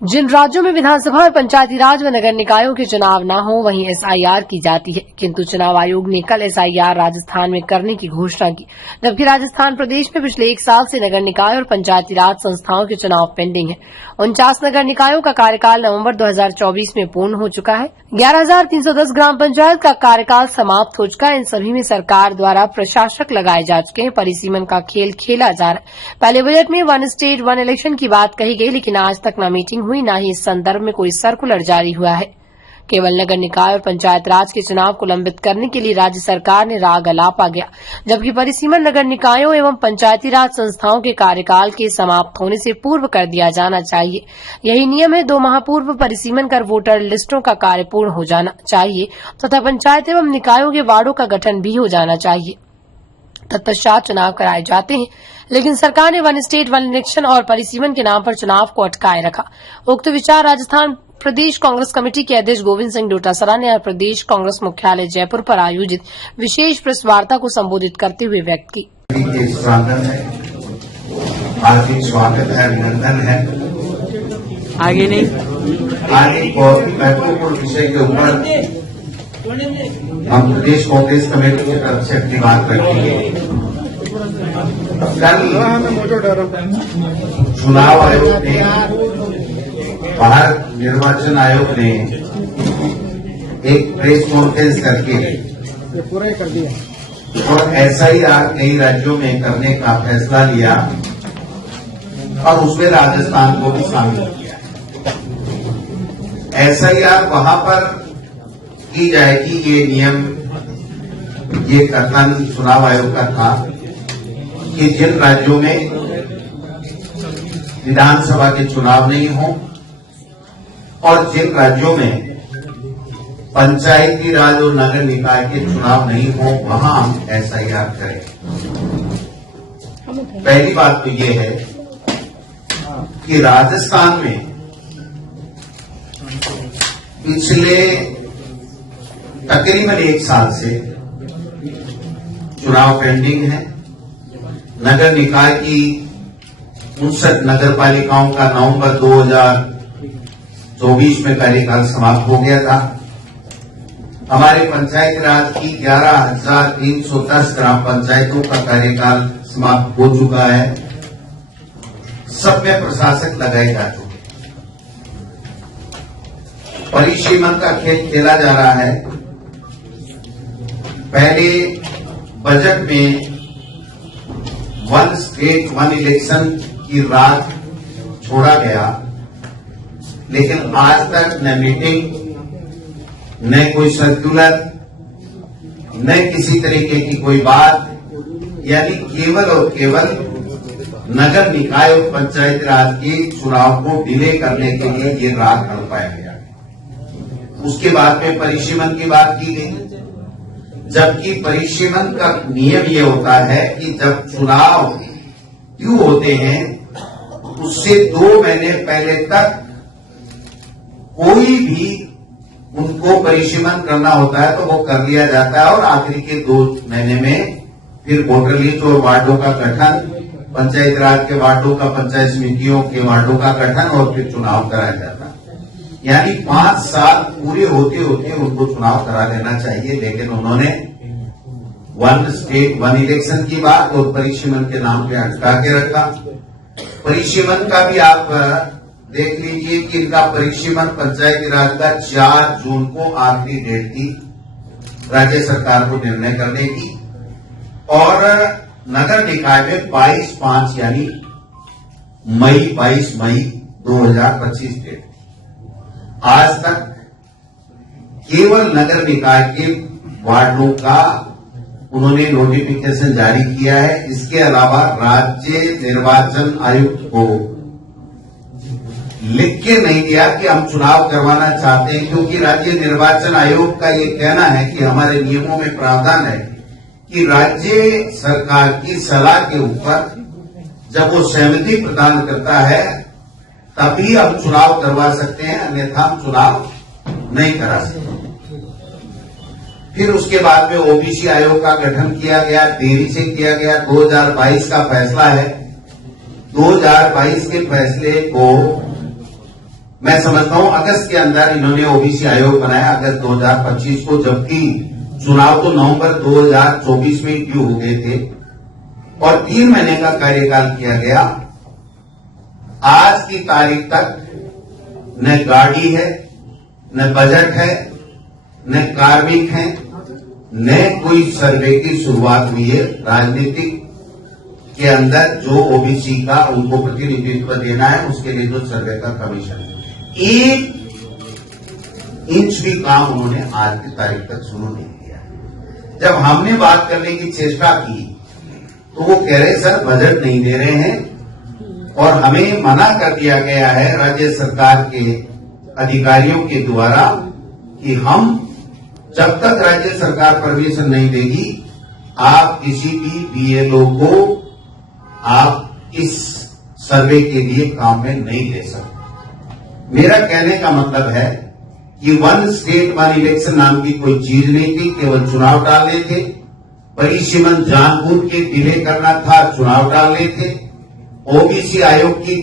जिन राज्यों में विधानसभा और पंचायती राज व नगर निकायों के चुनाव न हो वहीं एसआईआर की जाती है, किंतु चुनाव आयोग ने कल एसआईआर राजस्थान में करने की घोषणा की। जबकि राजस्थान प्रदेश में पिछले 1 साल से नगर निकाय और पंचायती राज संस्थाओं के चुनाव पेंडिंग है। 49 नगर निकायों का कार्यकाल नवंबर 2024 में पूर्ण हो चुका है। 11,310 ग्राम पंचायत का कार्यकाल समाप्त हो चुका है। इन सभी में सरकार द्वारा प्रशासक लगाए जा चुके हैं। परिसीमन का खेल खेला जा रहा है। पहले बजट में 1 स्टेट 1 इलेक्शन की बात कही गई, लेकिन आज तक न मीटिंग हुई, न ही इस संदर्भ में कोई सर्कुलर जारी हुआ है। केवल नगर निकाय और पंचायत राज के चुनाव को लंबित करने के लिए राज्य सरकार ने राग अलापा गया, जबकि परिसीमन नगर निकायों एवं पंचायती राज संस्थाओं के कार्यकाल के समाप्त होने से पूर्व कर दिया जाना चाहिए। यही नियम है। 2 माह पूर्व परिसीमन कर वोटर लिस्टों का कार्य पूर्ण हो जाना चाहिए तथा पंचायत एवं निकायों के वार्डों का गठन भी हो जाना चाहिए। तत्पश्चात चुनाव कराए जाते हैं, लेकिन सरकार ने 1 स्टेट 1 इलेक्शन और परिसीमन के नाम पर चुनाव को अटकाए रखा। उक्त विचार राजस्थान प्रदेश कांग्रेस कमेटी के अध्यक्ष गोविंद सिंह डोटासरा ने प्रदेश कांग्रेस मुख्यालय जयपुर पर आयोजित विशेष प्रेस वार्ता को संबोधित करते हुए व्यक्त की। हार्दिक स्वागत है, अभिनंदन है। आगे नहीं, आगे बहुत महत्वपूर्ण विषय के ऊपर हम प्रदेश कांग्रेस कमेटी की तरफ से अपनी बात रखेंगे। कल चुनाव आयोग ने, भारत निर्वाचन आयोग ने एक प्रेस कॉन्फ्रेंस करके और एसआईआर कई राज्यों में करने का फैसला लिया और उसमें राजस्थान को भी शामिल किया। एसआईआर वहां पर की जाएगी, ये नियम, ये कथन चुनाव आयोग का था कि जिन राज्यों में विधानसभा के चुनाव नहीं हो और जिन राज्यों में पंचायती राज और नगर निकाय के चुनाव नहीं हो वहां हम एसआईआर करें। पहली बात तो ये है कि राजस्थान में पिछले तकरीबन 1 साल से चुनाव पेंडिंग है। नगर निकाय की 59 नगर पालिकाओं का नवंबर 2024 में कार्यकाल समाप्त हो गया था। हमारे पंचायत राज की 11,310 ग्राम पंचायतों का कार्यकाल समाप्त हो चुका है। सब में प्रशासक लगाए जा चुके। परिसीमन का खेल खेला जा रहा है। पहले बजट में 1 स्टेट 1 इलेक्शन की रात छोड़ा गया, लेकिन आज तक न मीटिंग, न कोई सर्कुलर, न किसी तरीके की कोई बात, यानी केवल और केवल नगर निकाय और पंचायत राज के चुनाव को डिले करने के लिए ये रात हड़पाया गया। उसके बाद में परिसीमन की बात की गई, जबकि परिसीमन का नियम ये होता है कि जब चुनाव क्यों होते हैं उससे 2 महीने पहले तक कोई भी उनको परिसीमन करना होता है तो वो कर लिया जाता है और आखिरी के 2 महीने में फिर वोटर लिस्ट और वार्डों का गठन, पंचायत राज के वार्डों का, पंचायत समितियों के वार्डों का गठन और फिर चुनाव कराया जाता है। यानी 5 साल पूरे होते होते उनको चुनाव करा देना चाहिए, लेकिन उन्होंने 1 स्टेट 1 इलेक्शन की बात और परिसीमन के नाम पे अटका के रखा। परिसीमन का भी आप देख लीजिए कि इनका परिसीमन पंचायती राज का 4 जून को आखिरी डेट थी राज्य सरकार को निर्णय करने की, और नगर निकाय में 22/5 यानी 22 मई 2025 डेट। आज तक केवल नगर निकाय के वार्डों का उन्होंने नोटिफिकेशन जारी किया है। इसके अलावा राज्य निर्वाचन आयुक्त को लिख के नहीं दिया कि हम चुनाव करवाना चाहते हैं, क्योंकि राज्य निर्वाचन आयोग का ये कहना है कि हमारे नियमों में प्रावधान है कि राज्य सरकार की सलाह के ऊपर जब वो सहमति प्रदान करता है तभी हम चुनाव करवा सकते हैं, अन्यथा हम चुनाव नहीं करा सकते। फिर उसके बाद में ओबीसी आयोग का गठन किया गया, देरी से किया गया। 2022 का फैसला है। 2022 के फैसले को मैं समझता हूं अगस्त के अंदर इन्होंने ओबीसी आयोग बनाया, अगस्त 2025 को, जबकि चुनाव तो नवंबर 2024 में ड्यू हो गए थे और 3 महीने का कार्यकाल किया गया। आज की तारीख तक न गाड़ी है, न बजट है, न कार्मिक है, न कोई सर्वे की शुरुआत हुई है। राजनीतिक के अंदर जो ओबीसी का उनको प्रतिनिधित्व देना है उसके लिए जो सर्वे का कमीशन है, 1 इंच भी काम उन्होंने आज की तारीख तक शुरू नहीं किया। जब हमने बात करने की चेष्टा की तो वो कह रहे सर बजट नहीं दे रहे हैं और हमें मना कर दिया गया है राज्य सरकार के अधिकारियों के द्वारा कि हम जब तक राज्य सरकार परमिशन नहीं देगी आप किसी भी बीएलओ को आप इस सर्वे के लिए काम में नहीं ले सकते। मेरा कहने का मतलब है कि 1 स्टेट 1 इलेक्शन नाम की कोई चीज नहीं थी, केवल चुनाव डालने थे। परिसीमन जानबूझ के डिले करना था, चुनाव डालने थे। ओबीसी आयोग की